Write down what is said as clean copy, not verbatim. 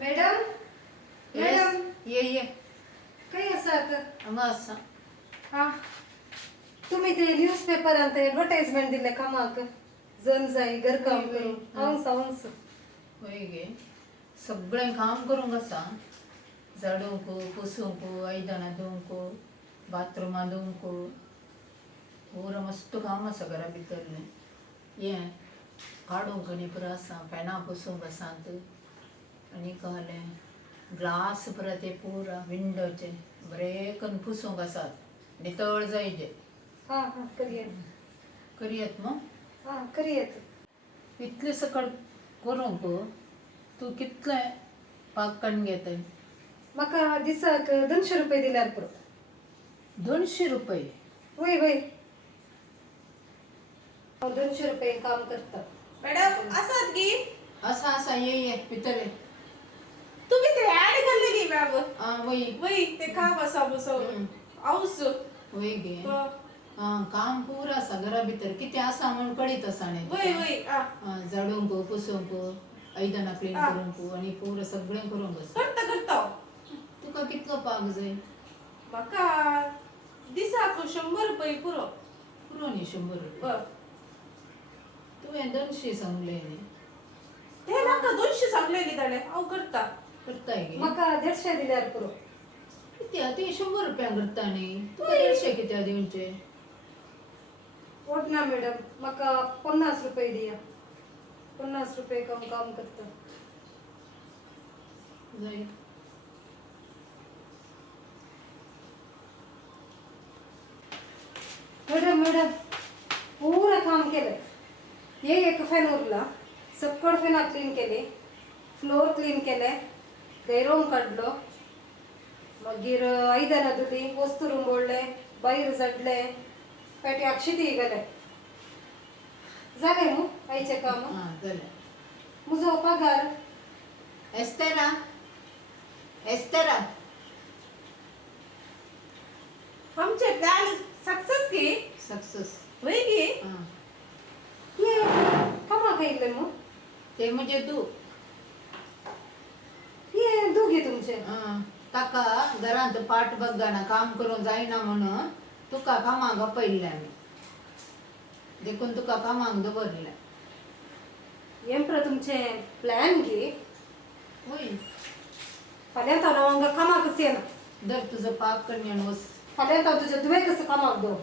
madam madam ये काही असं आता मग असं हा तुम्ही ते न्यूजपेपरांत ॲडव्हर्टाइजमेंट दिले कामाक जण जाय घर काम करून हंस हंस होय गे सगळें काम करूंक आसा झाडूंक पुसूंक आयदनां धुवंक बाथरुमां धुवंक पूर मस्त काम आसा घरा भितरलें हें काडूंक आनी पुरो आसा फॅनां पुसूंक आसात आनी कहलें ग्लास पुरो ते पुरा विंडोचे बरें करून पुसूंक आसात नितळ जायचे हा हा करियेत करयात मग हा करियेत इतलें सकळ करूंक तूं कितलें पाक करून घेताय म्हाका दिसाक 200 रुपये दिल्यार पुरो 200 रुपये वय वय हांव 200 रुपये काम करता मॅडम आसात की असा असा ये भितर ये तुम्ही ते ऍड घाल्लेली मॅम वय वय ते काम आसा बसोन हाऊस वय गे वय काम पुरा आसा घरा भितर कितें आसा म्हूण कळीत आसा न्ही वय झाडूंक पुसूंक आयदनां क्लीन करूंक आनी पुरो सगळें करूंक आसा करता करता तुका कितलो पाक जाय म्हाका दिसाक 100 रुपये पुरो पुरो न्ही 100 रुपये वय तुवें 200 सांगलें न्ही ते म्हाका 200 सांगलेली ताणे हांव करता करताय गे म्हाका 150 दिल्यार पुरो कित्या ती 100 रुपया करता न्ही तुका 150 कित्या दिवचे वोट ना मॅडम म्हाका 50 रुपये दिया 50 रुपये काम करता जाय मॅडम मॅडम पूरा काम केलं हे एक फॅन उरला सकड फॅना क्लीन केली फ्लोर क्लीन केले गैरोम काडलो मागीर आयदनां धुली वस्तू रुंबोळले भायर झडले पेट्याक शिती गेले जालें न्हू आयचें काम जालें म्हजो पगार एस्तेरा एस्तेरा आमचे प्लॅन सक्सेस की सक्सेस वय की ये कामाक येयल्ले न्हू ते म्हणजे तू ये दोघे तुमचे ताका घरांत पाट बघाना काम करूंक जायना म्हणून तुका कामाक आपयल्लें आमी देखून तुका कामाक दवरलें येंप्र तुमचे प्लॅन घे वय फाल्यां हांव हांगा कामाक येना धर तुजो पाक करून वस फाल्यां हांव तुज्या दुवेक कामाक दवर